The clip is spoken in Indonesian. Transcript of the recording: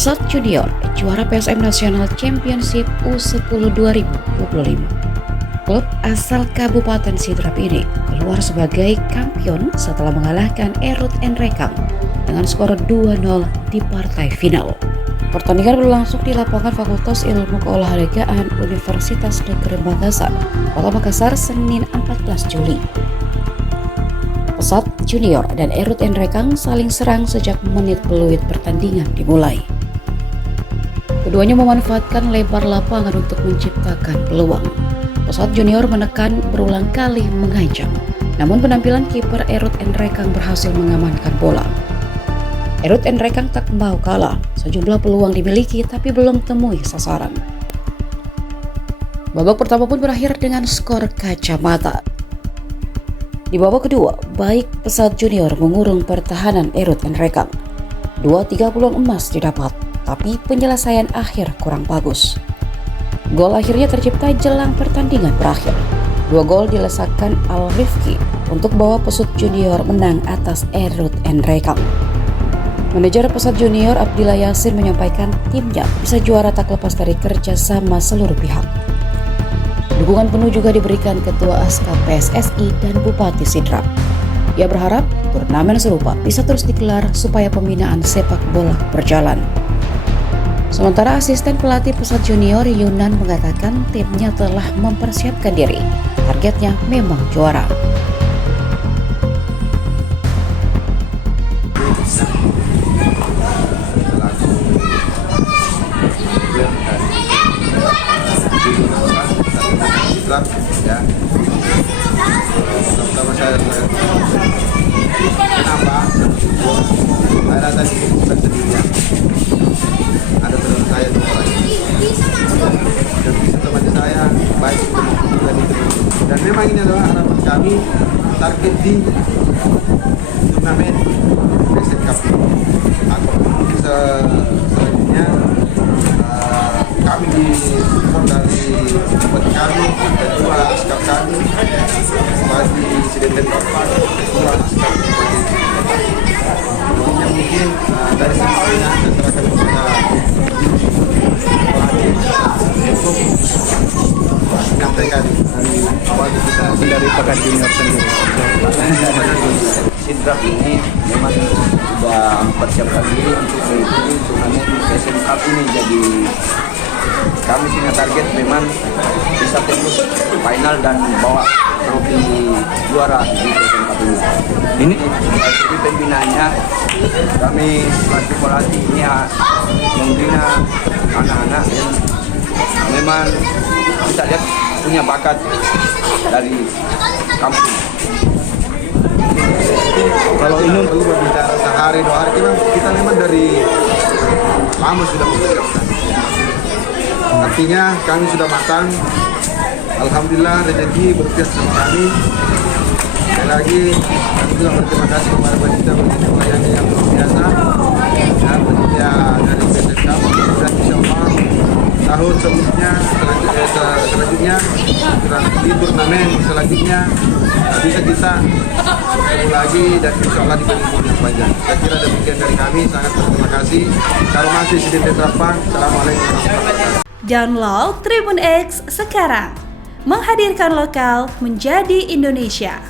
Pesat Junior juara PSM National Championship U10 2025. Klub asal Kabupaten Sidrap ini keluar sebagai kampion setelah mengalahkan Erut Enrekang dengan skor 2-0 di partai final. Pertandingan berlangsung di lapangan Fakultas Ilmu Keolahragaan Universitas Negeri Makassar, Kota Makassar, Senin 14 Juli. Pesat Junior dan Erut Enrekang saling serang sejak menit peluit pertandingan dimulai. Keduanya memanfaatkan lebar lapangan untuk menciptakan peluang. Pesat Junior menekan berulang kali mengancam, namun penampilan kiper Erut Enrekang berhasil mengamankan bola. Erut Enrekang tak mau kalah, sejumlah peluang dimiliki tapi belum temui sasaran. Babak pertama pun berakhir dengan skor kacamata. Di babak kedua, baik Pesat Junior mengurung pertahanan Erut Enrekang. 2-3 peluang emas didapat, tapi penyelesaian akhir kurang bagus. Gol akhirnya tercipta jelang pertandingan berakhir. 2 gol dilesakkan Al Rifki untuk bawa Pesut Junior menang atas Erut Enrekang. Manajer Pesat Junior Abdillah Yasin menyampaikan timnya bisa juara tak lepas dari kerjasama seluruh pihak. Dukungan penuh juga diberikan Ketua Aska PSSI dan Bupati Sidrap. Ia berharap turnamen serupa bisa terus digelar supaya pembinaan sepak bola berjalan. Sementara asisten pelatih Pesat Junior Yunan mengatakan timnya telah mempersiapkan diri. Targetnya memang juara. Ya, sama saya kenapa saya rasa bukan sendirian, ada teman saya dua orang dan teman saya baik dan memang ini adalah harapan kami target di turnamen PSM Cup atau selanjutnya kami di support dari buat kami kedua askap kami bagi Sidenten Bapak kedua askap yang mungkin dari semuanya antara kami bisa untuk menyampaikan dari awal kita dari Pekan Junior sendiri. Sidrap ini memang sudah mempersiapkan diri untuk mengikuti turnamen PSM Cup ini, jadi kami punya target memang bisa tembus final dan bawa trofi juara di PSM Cup ini. Ini dari pembinaannya kami selaku pelatih ini membina anak-anak yang memang kita lihat punya bakat dari kampung. Kalau ini perlu berbicara sehari 2 hari kita memang dari lama sudah mempersiapkan. Artinya kami sudah matang. Alhamdulillah rezeki berpihak sama kami. Sekali lagi kami juga berterima kasih kepada Baginda melayani yang luar biasa dan penyedia dari PSM Cup. Dan insya Allah tahun selanjutnya di turnamen selanjutnya bisa kita ketemu lagi dan insya Allah di pengumuman yang panjang. Saya kira demikian dari kami, sangat berterima kasih. Kalau masih Sidenten Bapak, Assalamualaikum warahmatullahi wabarakatuh. Download Tribun X sekarang, menghadirkan lokal menjadi Indonesia.